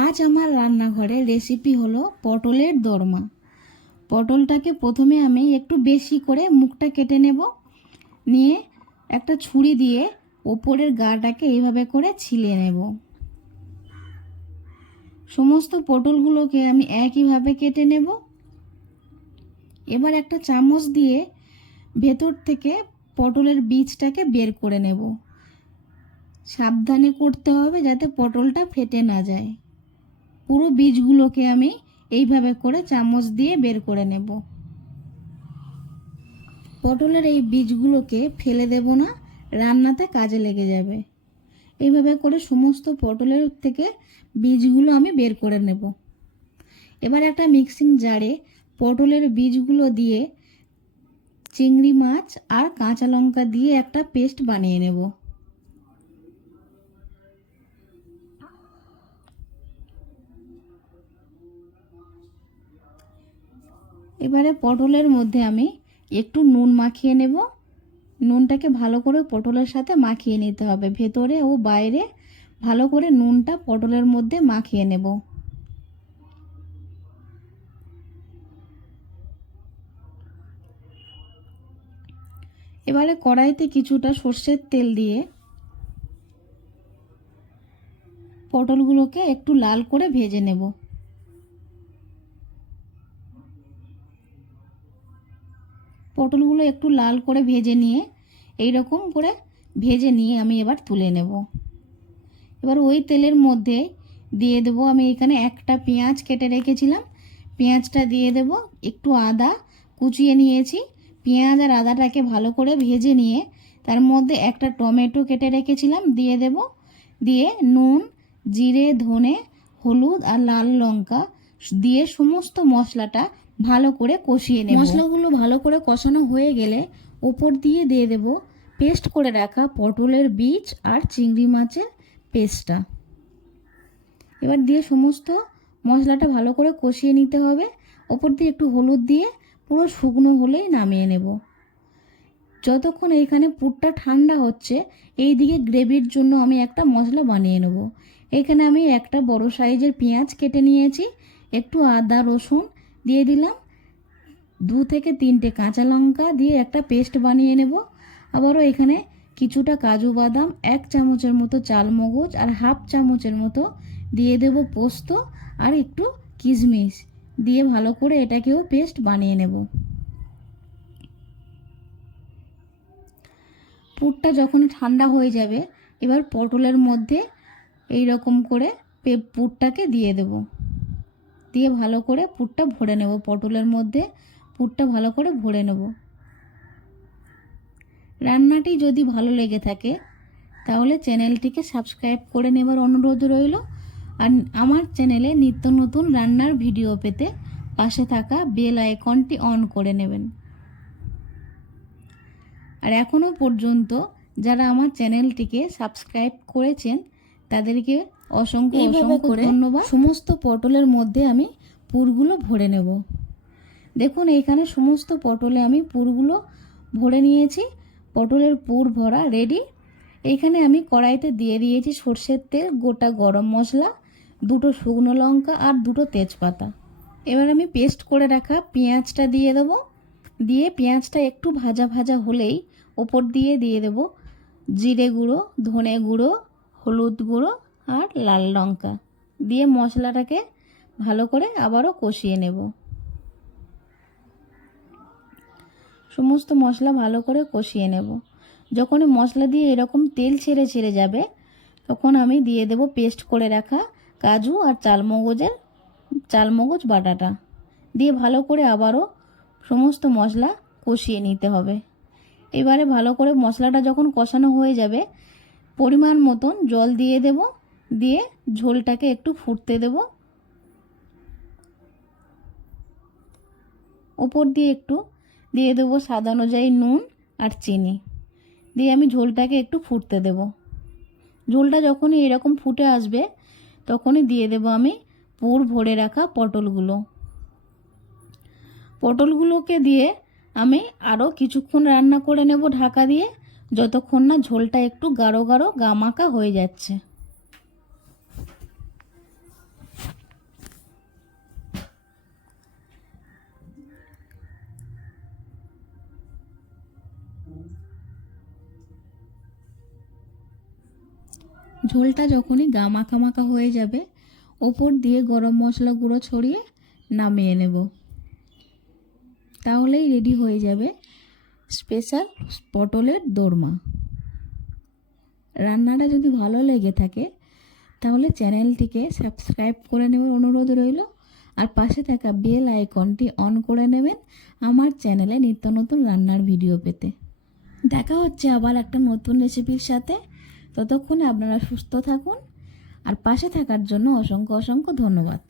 আজ আমার রান্নাঘরের রেসিপি হলো পটলের দোরমা। পটলটাকে প্রথমে আমি একটু বেশি করে মুখটা কেটে নেব, নিয়ে একটা ছুরি দিয়ে ওপরের গাটাকে এইভাবে করে ছিলে নেব। সমস্ত পটলগুলোকে আমি একইভাবে কেটে নেব। এবার একটা চামচ দিয়ে ভেতর থেকে পটলের বীজটাকে বের করে নেব। সাবধানে করতে হবে যাতে পটলটা ফেটে না যায়। পুরো বীজগুলোকে আমি এইভাবে করে চামচ দিয়ে বের করে নেব। পটলের এই বীজগুলোকে ফেলে দেব না, রান্নাতে কাজে লেগে যাবে। এইভাবে করে সমস্ত পটলের থেকে বীজগুলো আমি বের করে নেব। এবার একটা মিক্সিং জারে পটলের বীজগুলো দিয়ে চিংড়ি মাছ আর কাঁচা লঙ্কা দিয়ে একটা পেস্ট বানিয়ে নেব। এবারে পটলের মধ্যে আমি একটু নুন মাখিয়ে নেব। নুনটাকে ভালো করে পটলের সাথে মাখিয়ে নিতে হবে, ভেতরে ও বাইরে ভালো করে নুনটা পটলের মধ্যে মাখিয়ে নেব। এবারে কড়াইতে কিছুটা সর্ষের তেল দিয়ে পটলগুলোকে একটু লাল করে ভেজে নেব। পটলগুলো একটু লাল করে ভেজে নিয়ে এই রকম করে ভেজে নিয়ে আমি এবার তুলে নেব। এবার ওই তেলের মধ্যে দিয়ে দেব, আমি এখানে একটা পেঁয়াজ কেটে রেখেছিলাম, পেঁয়াজটা দিয়ে দেব। একটু আদা কুচিয়ে নিয়েছি, পেঁয়াজ আর আদাটাকে ভালো করে ভেজে নিয়ে তার মধ্যে একটা টমেটো কেটে রেখেছিলাম দিয়ে দেব। দিয়ে নুন, জিরে, ধনে, হলুদ আর লাল লঙ্কা দিয়ে সমস্ত মশলাটা ভালো করে কষিয়ে নেব। মশলাগুলো ভালো করে কষানো হয়ে গেলে ওপর দিয়ে দেব পেস্ট করে রাখা পটলের বীজ আর চিংড়ি মাছের পেস্টটা। এবার দিয়ে সমস্ত মশলাটা ভালো করে কষিয়ে নিতে হবে। ওপর দিয়ে একটু হলুদ দিয়ে পুরো শুকনো হলেই নামিয়ে নেব। যতক্ষণ এখানে পুরটা ঠান্ডা হচ্ছে এই দিকে গ্রেভির জন্য আমি একটা মশলা বানিয়ে নেব। এখানে আমি একটা বড় সাইজের পেঁয়াজ কেটে নিয়েছি, একটু আদা রসুন দিয়ে দিলাম, 2 থেকে 3টে কাঁচা লঙ্কা দিয়ে একটা পেস্ট বানিয়ে নেব। আবারও এখানে কিছুটা কাজু বাদাম, 1 চামচের মতো চালমগজ আর হাফ চামচের মতো দিয়ে দেব পোস্ত আর একটু কিশমিশ দিয়ে ভালো করে এটাকেও পেস্ট বানিয়ে নেব। পুরটা যখন ঠান্ডা হয়ে যাবে এবার পটলের মধ্যে এই রকম করে পুরটাকে দিয়ে দেব, দিয়ে ভালো করে পুরটা ভরে নেব। পটলের মধ্যে পুরটা ভালো করে ভরে নেব। রান্নাটি যদি ভালো লেগে থাকে তাহলে চ্যানেলটিকে সাবস্ক্রাইব করে নেবার অনুরোধ রইল। আর আমার চ্যানেলে নিত্য নতুন রান্নার ভিডিও পেতে পাশে থাকা বেল আইকনটি অন করে নেবেন। আর এখনও পর্যন্ত যারা আমার চ্যানেলটিকে সাবস্ক্রাইব করেছেন তাদেরকে অসংখ্য ধন্যবাদ। সমস্ত পটলের মধ্যে আমি পুরগুলো ভরে নেব। দেখুন এইখানে সমস্ত পটলে আমি পুরগুলো ভরে নিয়েছি। পটলের পুর ভরা রেডি। এইখানে আমি কড়াইতে দিয়ে দিয়েছি সর্ষের তেল, গোটা গরম মশলা, 2টো শুকনো লঙ্কা আর 2টো তেজপাতা। এবার আমি পেস্ট করে রাখা পেঁয়াজটা দিয়ে দেবো। দিয়ে পেঁয়াজটা একটু ভাজা ভাজা হলেই ওপর দিয়ে দেব জিরে গুঁড়ো, ধনে গুঁড়ো, হলুদ গুঁড়ো আর লাল লঙ্কা দিয়ে মশলাটাকে ভালো করে আবারও কষিয়ে নেব। সমস্ত মশলা ভালো করে কষিয়ে নেব। যখন মশলা দিয়ে এরকম তেল ছেড়ে ছেড়ে যাবে তখন আমি দিয়ে দেব পেস্ট করে রাখা কাজু আর চালমগজ বাটাটা দিয়ে ভালো করে আবারও সমস্ত মশলা কষিয়ে নিতে হবে। এবারে ভালো করে মশলাটা যখন কষানো হয়ে যাবে পরিমাণ মতন জল দিয়ে দেব, দিয়ে ঝোলটাকে একটু ফুটতে দেব। ওপর দিয়ে একটু দিয়ে দেবো স্বাদ অনুযায়ী নুন আর চিনি দিয়ে আমি ঝোলটাকে একটু ফুটতে দেব। ঝোলটা যখনই এরকম ফুটে আসবে তখনই দিয়ে দেব আমি পুর ভরে রাখা পটলগুলোকে দিয়ে আমি আরও কিছুক্ষণ রান্না করে নেব ঢাকা দিয়ে, যতক্ষণ না ঝোলটা একটু গাঢ় গাঢ় গামাকা হয়ে যাচ্ছে। ঝোলটা যখনই গা মাখা মাখা হয়ে যাবে, ওপর দিয়ে গরম মশলা গুঁড়ো ছড়িয়ে নামিয়ে নেব। তাহলেই রেডি হয়ে যাবে স্পেশাল পটলের দোরমা। রান্নাটা যদি ভালো লেগে থাকে তাহলে চ্যানেলটিকে সাবস্ক্রাইব করে নেওয়ার অনুরোধ রইল, আর পাশে থাকা বেল আইকনটি অন করে নেবেন আমার চ্যানেলে নিত্য নতুন রান্নার ভিডিও পেতে। দেখা হচ্ছে আবার একটা নতুন রেসিপির সাথে। ততক্ষণে আপনারা সুস্থ থাকুন, আর পাশে থাকার জন্য অসংখ্য অসংখ্য ধন্যবাদ।